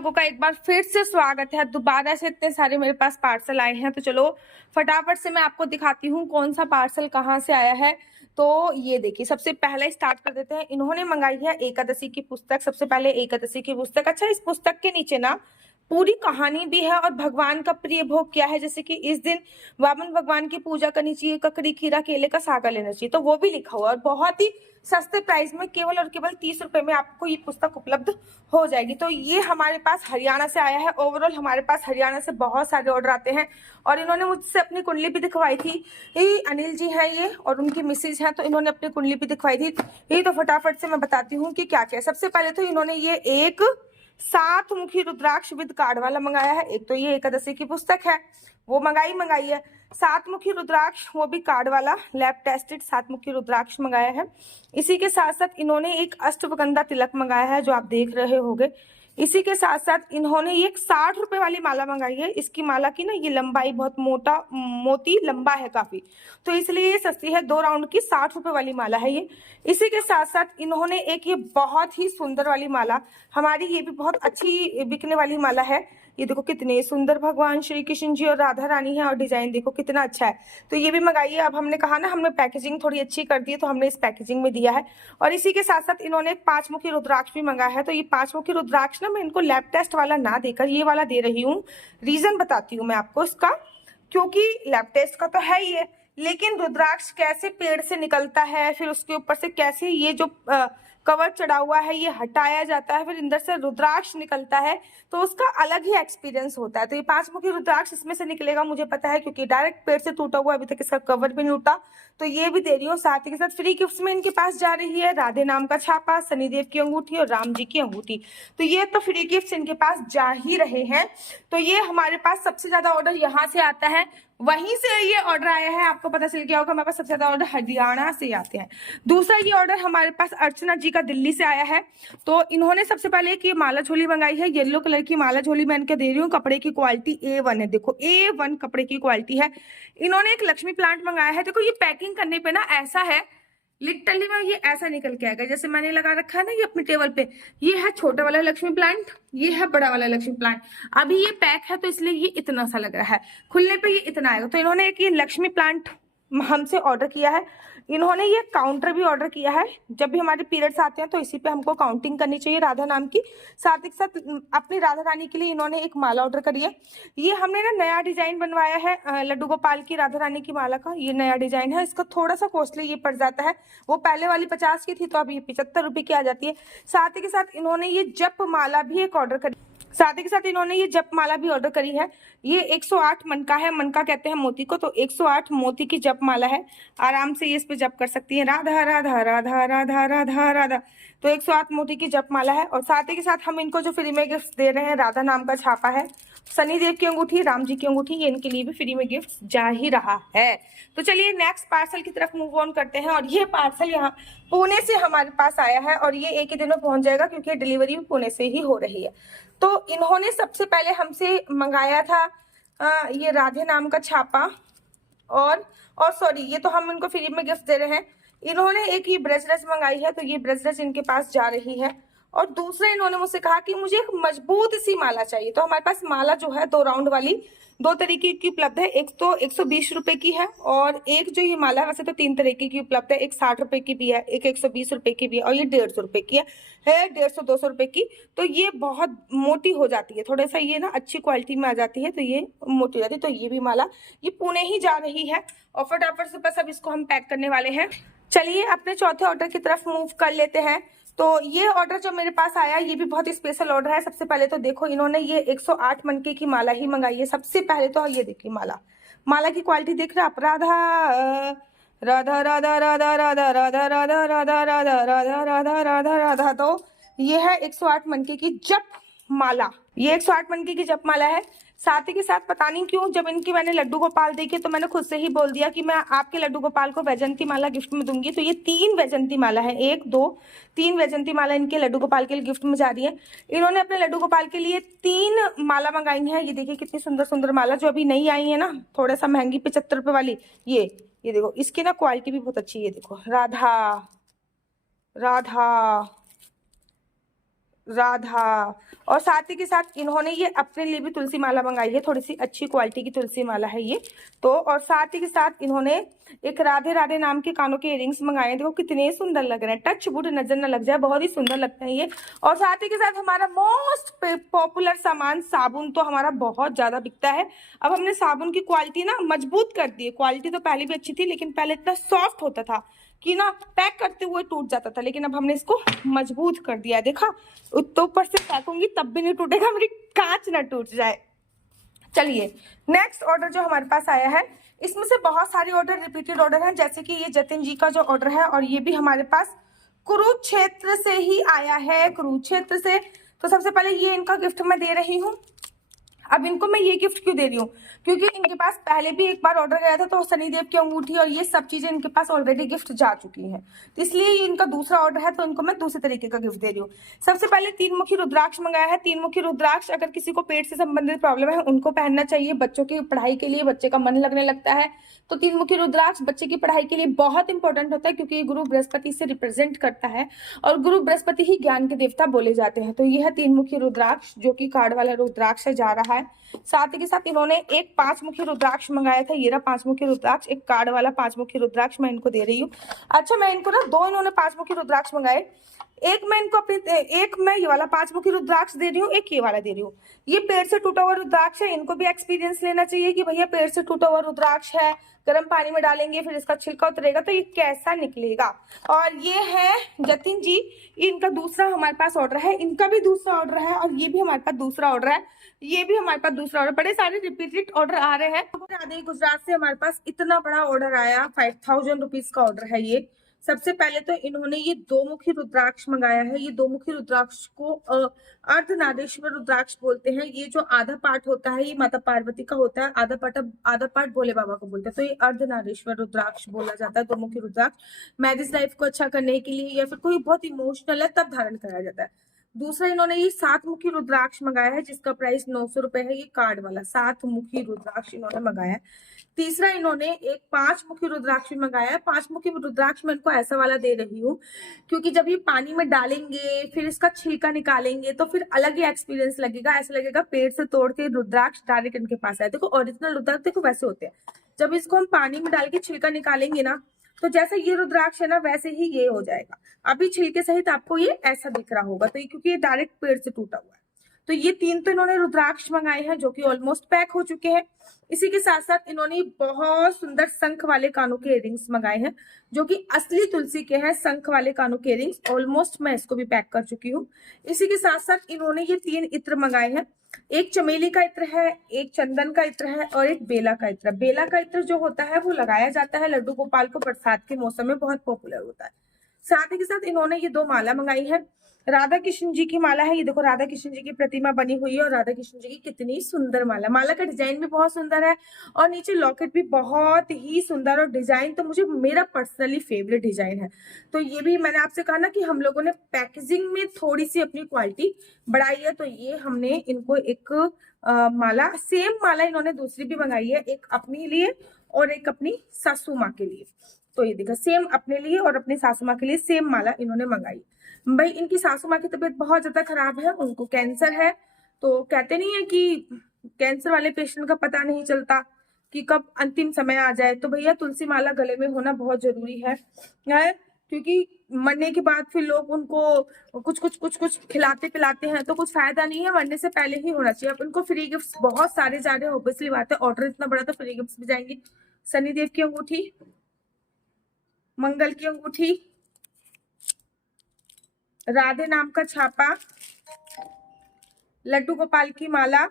लोगों का एक बार फिर से स्वागत है। दोबारा से इतने सारे मेरे पास पार्सल आए हैं, तो चलो फटाफट से मैं आपको दिखाती हूँ कौन सा पार्सल कहाँ से आया है। तो ये देखिए, सबसे पहले स्टार्ट कर देते हैं। इन्होंने मंगाई है एकादशी की पुस्तक। सबसे पहले एकादशी की पुस्तक। अच्छा, इस पुस्तक के नीचे ना पूरी कहानी भी है और भगवान का प्रिय भोग क्या है, जैसे कि इस दिन वामन भगवान की पूजा करनी चाहिए, ककड़ी खीरा केले का सागा लेना चाहिए, तो वो भी लिखा हुआ है। और बहुत ही सस्ते प्राइस में केवल और केवल 30 रुपए में आपको ये पुस्तक उपलब्ध हो जाएगी। तो ये हमारे पास हरियाणा से आया है। ओवरऑल हमारे पास हरियाणा से बहुत सारे ऑर्डर आते हैं और इन्होंने मुझसे अपनी कुंडली भी दिखवाई थी। ये अनिल जी हैं ये, और उनकी मिसेज हैं, तो इन्होंने अपनी कुंडली भी दिखवाई थी। ये तो फटाफट से मैं बताती हूँ कि क्या क्या। सबसे पहले तो इन्होंने ये एक 7 मुखी रुद्राक्ष विद कार्ड वाला मंगाया है। एक तो ये एकादशी की पुस्तक है, वो मंगाई है। 7 मुखी रुद्राक्ष, वो भी कार्ड वाला, लैब टेस्टेड 7 मुखी रुद्राक्ष मंगाया है। इसी के साथ साथ इन्होंने एक अष्टवगंधा तिलक मंगाया है, जो आप देख रहे होंगे। इसी के साथ साथ इन्होंने एक 60 रुपए वाली माला मंगाई है। इसकी माला की ना ये लंबाई बहुत मोती लंबा है काफी, तो इसलिए ये सस्ती है। 2 राउंड की 60 रुपए वाली माला है ये। इसी के साथ साथ इन्होंने एक ये बहुत ही सुंदर वाली माला, हमारी ये भी बहुत अच्छी बिकने वाली माला है। ये देखो कितने सुंदर भगवान श्री कृष्ण जी और राधा रानी है, और डिजाइन देखो कितना अच्छा है। तो ये भी मंगाई है। अब हमने कहा ना, हमने पैकेजिंग थोड़ी अच्छी कर दी है, तो हमने इस पैकेजिंग में दिया है। और इसी के साथ साथ इन्होंने एक 5 मुखी रुद्राक्ष भी मंगाया है। तो ये 5 मुखी रुद्राक्ष ना मैं इनको लैब टेस्ट वाला ना देकर ये वाला दे रही हूँ। रीजन बताती हूँ मैं आपको इसका, क्योंकि लैब टेस्ट का तो है ही है, लेकिन रुद्राक्ष कैसे पेड़ से निकलता है, फिर उसके ऊपर से कैसे ये जो कवर चढ़ा हुआ है ये हटाया जाता है, फिर अंदर से रुद्राक्ष निकलता है, तो उसका अलग ही एक्सपीरियंस होता है। तो ये 5 मुखी रुद्राक्ष इसमें से निकलेगा मुझे पता है, क्योंकि डायरेक्ट पेड़ से टूटा हुआ, अभी तक इसका कवर भी नहीं उठा। तो ये भी दे रही हूँ। साथ ही के साथ फ्री गिफ्ट्स में इनके पास जा रही है राधे नाम का छापा, शनिदेव की अंगूठी और राम जी की अंगूठी। तो ये तो फ्री गिफ्ट्स इनके पास जा ही रहे हैं। तो ये हमारे पास सबसे ज्यादा ऑर्डर यहाँ से आता है, वहीं से ये ऑर्डर आया है। आपको पता चल गया होगा, हमारे पास सबसे ज्यादा ऑर्डर हरियाणा से आते हैं। दूसरा ये ऑर्डर हमारे पास अर्चना जी का दिल्ली से आया है। तो इन्होंने सबसे पहले एक ये माला झोली मंगाई है, येलो कलर की माला झोली मैं इनके दे रही हूँ। कपड़े की क्वालिटी A1 है, देखो A1 कपड़े की क्वालिटी है। इन्होंने एक लक्ष्मी प्लांट मंगाया है। देखो ये पैकिंग करने पे ना ऐसा है, लिटरली में ये ऐसा निकल के आएगा, जैसे मैंने लगा रखा है ना ये अपने टेबल पे। ये है छोटा वाला लक्ष्मी प्लांट, ये है बड़ा वाला लक्ष्मी प्लांट। अभी ये पैक है तो इसलिए ये इतना सा लग रहा है, खुलने पे ये इतना आएगा। तो इन्होंने एक ये लक्ष्मी प्लांट हमसे ऑर्डर किया है। इन्होंने ये काउंटर भी ऑर्डर किया है। जब भी हमारे पीरियड्स आते हैं तो इसी पे हमको काउंटिंग करनी चाहिए राधा नाम की। साथ ही साथ अपनी राधा रानी के लिए इन्होंने एक माला ऑर्डर करी है। ये हमने ना नया डिजाइन बनवाया है लड्डू गोपाल की राधा रानी की माला का। ये नया डिजाइन है, इसका थोड़ा सा कॉस्टली ये पड़ जाता है। वो पहले वाली 50 की थी, तो अभी 75 रुपए की आ जाती है। साथ ही के साथ इन्होंने ये जप माला भी एक ऑर्डर करी। साथ ही के साथ इन्होंने ये जप माला भी ऑर्डर करी है। ये 108 मन का है, मन का कहते हैं मोती को, तो 108 मोती की जप माला है। आराम से ये इस पे जप कर सकती है, राधा राधा राधा राधा राधा राधा। तो 108 मोती की जप माला है। और साथ ही के साथ हम इनको जो फ्री में गिफ्ट दे रहे हैं, राधा नाम का छापा है, शनिदेव की अंगूठी, राम जी की अंगूठी, ये इनके लिए भी फ्री में गिफ्ट जा ही रहा है। तो चलिए नेक्स्ट पार्सल की तरफ मूव ऑन करते हैं। और ये पार्सल यहाँ पुणे से हमारे पास आया है, और ये एक ही दिन में पहुंच जाएगा, क्योंकि डिलीवरी भी पुणे से ही हो रही है। तो इन्होंने सबसे पहले हमसे मंगाया था ये राधे नाम का छापा, और सॉरी, ये तो हम इनको फ्री में गिफ्ट दे रहे हैं। इन्होंने एक ये ब्रजरज मंगाई है, तो ये ब्रजरज इनके पास जा रही है। और दूसरा इन्होंने मुझसे कहा कि मुझे एक मजबूत सी माला चाहिए। तो हमारे पास माला जो है 2 राउंड वाली 2 तरीके की उपलब्ध है। एक तो 120 रुपए की है, और एक जो ये माला वैसे तो 3 तरीके की उपलब्ध है। एक 60 रुपए की भी है, एक 120 रुपए की भी है, और ये 150 रुपए की है 150-200 रुपए की। तो ये बहुत मोटी हो जाती है, थोड़ा सा ये ना अच्छी क्वालिटी में आ जाती है, तो ये मोटी हो जाती है। तो ये भी माला ये पुणे ही जा रही है। और फटाफट से बस अब इसको हम पैक करने वाले हैं। चलिए अपने चौथे ऑर्डर की तरफ मूव कर लेते हैं। तो ये ऑर्डर जो मेरे पास आया, ये भी बहुत स्पेशल ऑर्डर है। सबसे पहले तो देखो, इन्होंने ये 108 मनके की माला ही मंगाई है। सबसे पहले तो ये देखिए माला की क्वालिटी देख रहे आप, राधा राधा राधा राधा राधा राधा राधा राधा राधा राधा राधा राधा राधा। तो ये है 108 मनके की जप माला, ये 108 मनके की जप माला है। साथ ही के साथ पता नहीं क्यों जब इनकी मैंने लड्डू गोपाल देखे, तो मैंने खुद से ही बोल दिया कि मैं आपके लड्डू गोपाल को वैजंती माला गिफ्ट में दूंगी। तो ये 3 वैजंती माला है, 1 2 3 वैजंती माला इनके लड्डू गोपाल के लिए गिफ्ट में जा रही है। इन्होंने अपने लड्डू गोपाल के लिए 3 माला मंगाई है। ये देखिए कितनी सुंदर सुंदर माला, जो अभी नई आई है ना, थोड़ा सा महंगी 75 रुपए वाली। ये देखो, इसकी ना क्वालिटी भी बहुत अच्छी है। ये देखो, राधा राधा राधा। और साथ ही के साथ इन्होंने ये अपने लिए भी तुलसी माला मंगाई है, थोड़ी सी अच्छी क्वालिटी की तुलसी माला है ये तो। और साथ ही के साथ इन्होंने एक राधे राधे नाम के कानों के इयरिंग्स मंगाए हैं, देखो कितने सुंदर लग रहे हैं, टच वुड नजर न लग जाए, बहुत ही सुंदर लगते हैं ये। और साथ ही के साथ हमारा मोस्ट पॉपुलर सामान साबुन तो हमारा बहुत ज्यादा बिकता है। अब हमने साबुन की क्वालिटी ना मजबूत कर दी है, क्वालिटी तो पहले भी अच्छी थी लेकिन पहले इतना सॉफ्ट होता था कि ना पैक करते हुए टूट जाता था, लेकिन अब हमने इसको मजबूत कर दिया है। देखा, तो ऊपर से फेंकूंगी तब भी नहीं टूटेगा, मेरी कांच ना टूट जाए। चलिए नेक्स्ट ऑर्डर जो हमारे पास आया है, इसमें से बहुत सारे ऑर्डर रिपीटेड ऑर्डर हैं, जैसे कि ये जतिन जी का जो ऑर्डर है, और ये भी हमारे पास कुरुक्षेत्र से ही आया है, कुरुक्षेत्र से। तो सबसे पहले ये इनका गिफ्ट मैं दे रही हूँ। अब इनको मैं ये गिफ्ट क्यों दे रही हूँ, क्योंकि इनके पास पहले भी एक बार ऑर्डर गया था, तो शनिदेव की अंगूठी और ये सब चीजें इनके पास ऑलरेडी गिफ्ट जा चुकी हैं, तो इसलिए ये इनका दूसरा ऑर्डर है, तो इनको मैं दूसरे तरीके का गिफ्ट दे रही हूँ। सबसे पहले 3 मुखी रुद्राक्ष मंगाया है। 3 मुखी रुद्राक्ष अगर किसी को पेट से संबंधित प्रॉब्लम है उनको पहनना चाहिए, बच्चों की पढ़ाई के लिए, बच्चे का मन लगने लगता है तो 3 मुखी रुद्राक्ष बच्चे की पढ़ाई के लिए बहुत इंपॉर्टेंट होता है, क्योंकि ये गुरु बृहस्पति से रिप्रेजेंट करता है और गुरु बृहस्पति ही ज्ञान के देवता बोले जाते हैं। तो यह है 3 मुखी रुद्राक्ष जो कि कार्ड वाला रुद्राक्ष से जा रहा है। साथ ही के साथ इन्होंने एक 5 मुखी रुद्राक्ष मंगाया था, ये रहा 5 मुखी रुद्राक्ष, एक कार्ड वाला 5 मुखी रुद्राक्ष मैं इनको दे रही हूँ। अच्छा, मैं इनको ना 2 इन्होंने 5 मुखी रुद्राक्ष मंगाए, एक मैं इनको एक मैं ये वाला 5 मुखी रुद्राक्ष दे रही हूँ, एक ये वाला दे रही हूँ। ये पेड़ से टूटा हुआ रुद्राक्ष है, इनको भी एक्सपीरियंस लेना चाहिए कि भैया पेड़ से टूटा हुआ रुद्राक्ष है, गर्म पानी में डालेंगे फिर इसका छिलका उतरेगा तो ये कैसा निकलेगा। और ये है जतिन जी, इनका दूसरा हमारे पास ऑर्डर है, इनका भी दूसरा ऑर्डर है, और ये भी हमारे पास दूसरा ऑर्डर है, ये भी हमारे पास दूसरा ऑर्डर। बड़े सारे रिपीटेड ऑर्डर आ रहे हैं। गुजरात से हमारे पास इतना बड़ा ऑर्डर आया, 5000 रुपीज का ऑर्डर है ये। सबसे पहले तो इन्होंने ये 2 मुखी रुद्राक्ष मंगाया है। ये 2 मुखी रुद्राक्ष को अर्धनारीश्वर रुद्राक्ष बोलते हैं। ये जो आधा पार्ट होता है ये माता पार्वती का होता है, आधा पार्ट भोले बाबा को बोलते हैं, तो ये अर्धनारीश्वर रुद्राक्ष बोला जाता है। 2 मुखी रुद्राक्ष मैरिज लाइफ को अच्छा करने के लिए या फिर कोई बहुत इमोशनल है तब धारण कराया जाता है। दूसरा इन्होंने ये 7 मुखी रुद्राक्ष मंगाया है, जिसका प्राइस 900 रुपए है। ये कार्ड वाला 7 मुखी रुद्राक्ष इन्होंने मंगाया है। तीसरा इन्होंने एक 5 मुखी रुद्राक्ष भी मंगाया है। 5 मुखी रुद्राक्ष मैं इनको ऐसा वाला दे रही हूँ, क्योंकि जब ये पानी में डालेंगे फिर इसका छिलका निकालेंगे तो फिर अलग ही एक्सपीरियंस लगेगा, ऐसा लगेगा पेड़ से तोड़ के रुद्राक्ष डायरेक्ट इनके पास आए। देखो ओरिजिनल रुद्राक्ष देखो वैसे होते हैं, जब इसको हम पानी में डाल के छिलका निकालेंगे ना, तो जैसे ये रुद्राक्ष है ना वैसे ही ये हो जाएगा। अभी छिलके सहित आपको ये ऐसा दिख रहा होगा, तो ये क्योंकि ये डायरेक्ट पेड़ से टूटा हुआ है। तो ये 3 तो इन्होंने रुद्राक्ष मंगाए हैं जो कि ऑलमोस्ट पैक हो चुके हैं। इसी के साथ साथ इन्होंने बहुत सुंदर शंख वाले कानों के इयरिंग्स मंगाए हैं, जो कि असली तुलसी के हैं। शंख वाले कानों के इयरिंग्स ऑलमोस्ट मैं इसको भी पैक कर चुकी हूँ। इसी के साथ साथ इन्होंने ये 3 इत्र मंगाए हैं। एक चमेली का इत्र है, एक चंदन का इत्र है और एक बेला का इत्र। बेला का इत्र जो होता है वो लगाया जाता है लड्डू गोपाल को, बरसात के मौसम में बहुत पॉपुलर होता है। साथ ही के साथ इन्होंने ये 2 माला मंगाई है। राधा कृष्ण जी की माला है, ये देखो राधा कृष्ण जी की प्रतिमा बनी हुई है और राधा कृष्ण जी की कितनी सुंदर माला, माला का डिजाइन भी बहुत सुंदर है और नीचे लॉकेट भी बहुत ही सुंदर, और डिजाइन तो मुझे मेरा पर्सनली फेवरेट डिजाइन है। तो ये भी मैंने आपसे कहा ना कि हम लोगों ने पैकेजिंग में थोड़ी सी अपनी क्वालिटी बढ़ाई है, तो ये हमने इनको एक माला, सेम माला इन्होंने दूसरी भी मंगाई है, एक अपने लिए और एक अपनी सासू माँ के लिए। तो ये देखो सेम अपने लिए और अपनी सासू माँ के लिए सेम माला इन्होंने मंगाई। भाई इनकी सासू माँ की तबीयत बहुत ज्यादा खराब है, उनको कैंसर है। तो कहते नहीं है कि कैंसर वाले पेशेंट का पता नहीं चलता कि कब अंतिम समय आ जाए, तो भैया तुलसी माला गले में होना बहुत जरूरी है, क्योंकि मरने के बाद फिर लोग उनको कुछ खिलाते पिलाते हैं तो कुछ फायदा नहीं है, मरने से पहले ही होना चाहिए। अब उनको फ्री गिफ्ट्स बहुत सारे जा रहे हैं, ऑब्वियसली बात है, ऑर्डर इतना बड़ा तो फ्री गिफ्ट्स भी जाएंगे। शनिदेव की अंगूठी, मंगल की अंगूठी, राधे नाम का छापा, लड्डू गोपाल की माला,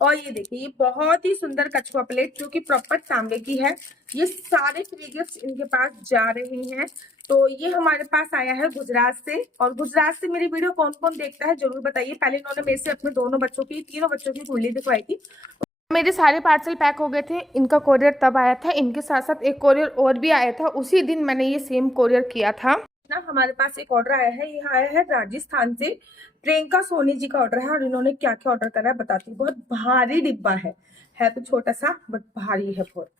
और ये देखिए ये बहुत ही सुंदर कछुआ प्लेट जो कि प्रॉपर तांबे की है। ये सारे फ्री गिफ्ट्स इनके पास जा रहे हैं। तो ये हमारे पास आया है गुजरात से, और गुजरात से मेरी वीडियो कौन कौन देखता है जरूर बताइए। पहले इन्होंने मेरे से अपने तीनों बच्चों की कुंडली दिखवाई थी। मेरे सारे पार्सल पैक हो गए थे, इनका कोरियर तब आया था, इनके साथ साथ एक कोरियर और भी आया था, उसी दिन मैंने ये सेम कोरियर किया था ना। हमारे पास एक ऑर्डर आया है, ये आया है राजस्थान से, प्रियंका सोनी जी का ऑर्डर है, और इन्होंने क्या क्या ऑर्डर करा है बताती हूँ। बहुत भारी डिब्बा है तो छोटा सा बट भारी है बहुत।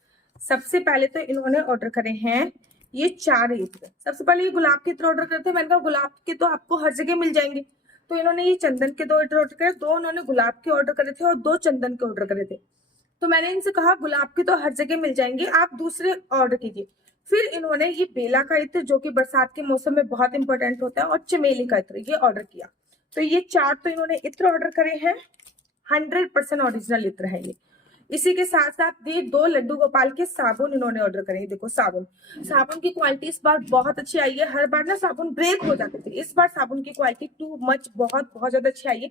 सबसे पहले तो इन्होंने ऑर्डर करे हैं ये 4 इत्र। सबसे पहले ये गुलाब के इत्र ऑर्डर करते हैं। मैंने कहा गुलाब के तो आपको हर जगह मिल जाएंगे, तो इन्होंने ये चंदन के 2 इत्र ऑर्डर करे, 2 उन्होंने गुलाब के ऑर्डर करे थे और 2 चंदन के ऑर्डर करे थे। तो मैंने इनसे कहा गुलाब के तो हर जगह मिल जाएंगे, आप दूसरे ऑर्डर कीजिए। फिर इन्होंने ये बेला का इत्र, जो कि बरसात के मौसम में बहुत इंपॉर्टेंट होता है, और चमेली का इत्र ये ऑर्डर किया। तो ये 4 तो इन्होंने इत्र ऑर्डर करे हैं, 100% ओरिजिनल इत्र है ये। इसी के साथ साथ ये 2 लड्डू गोपाल के साबुन इन्होंने ऑर्डर करे। देखो साबुन की क्वालिटी इस बार बहुत अच्छी आई है। हर बार ना साबुन ब्रेक हो जाते थे, इस बार साबुन की क्वालिटी टू मच बहुत ज्यादा अच्छी आई है।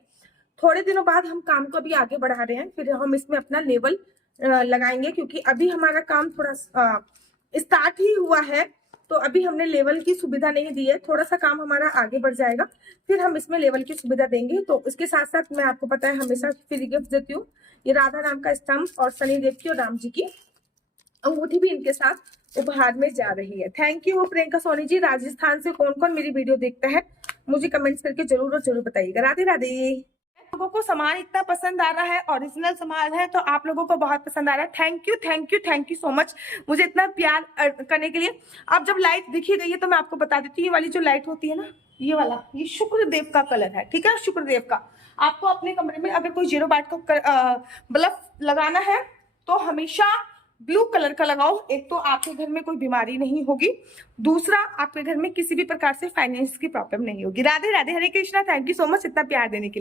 थोड़े दिनों बाद हम काम को भी आगे बढ़ा रहे हैं, फिर हम इसमें अपना लेवल लगाएंगे, क्योंकि अभी हमारा काम थोड़ा स्टार्ट ही हुआ है, तो अभी हमने लेवल की सुविधा नहीं दी है। थोड़ा सा काम हमारा आगे बढ़ जाएगा, फिर हम इसमें लेवल की सुविधा देंगे। तो इसके साथ साथ मैं आपको पता है हमेशा फ्री गिफ्ट देती हूँ। ये राधा राम का स्टंप और शनिदेव की और राम जी की अंगूठी भी इनके साथ उपहार में जा रही है। Thank you Priyanka Soni ji. राजस्थान से कौन कौन मेरी वीडियो देखता है मुझे कमेंट्स करके जरूर और जरूर बताइएगा। राधे राधे। लोगों को सामान इतना पसंद आ रहा है, ओरिजिनल सामान है, तो आप लोगों को बहुत पसंद आ रहा है। थैंक यू सो मच मुझे इतना प्यार करने के लिए। अब जब लाइट दिखी गई है तो मैं आपको बता देती हूँ, ये वाली जो लाइट होती है ना, ये वाला, ये शुक्रदेव का कलर है, ठीक है, शुक्रदेव का। आपको अपने कमरे में अगर कोई 0 वाट का बल्ब लगाना है तो हमेशा ब्लू कलर का लगाओ। एक तो आपके घर में कोई बीमारी नहीं होगी, दूसरा आपके घर में किसी भी प्रकार से फाइनेंस की प्रॉब्लम नहीं होगी। Radhe Radhe, Hare Krishna. Thank you so much इतना प्यार देने के लिए।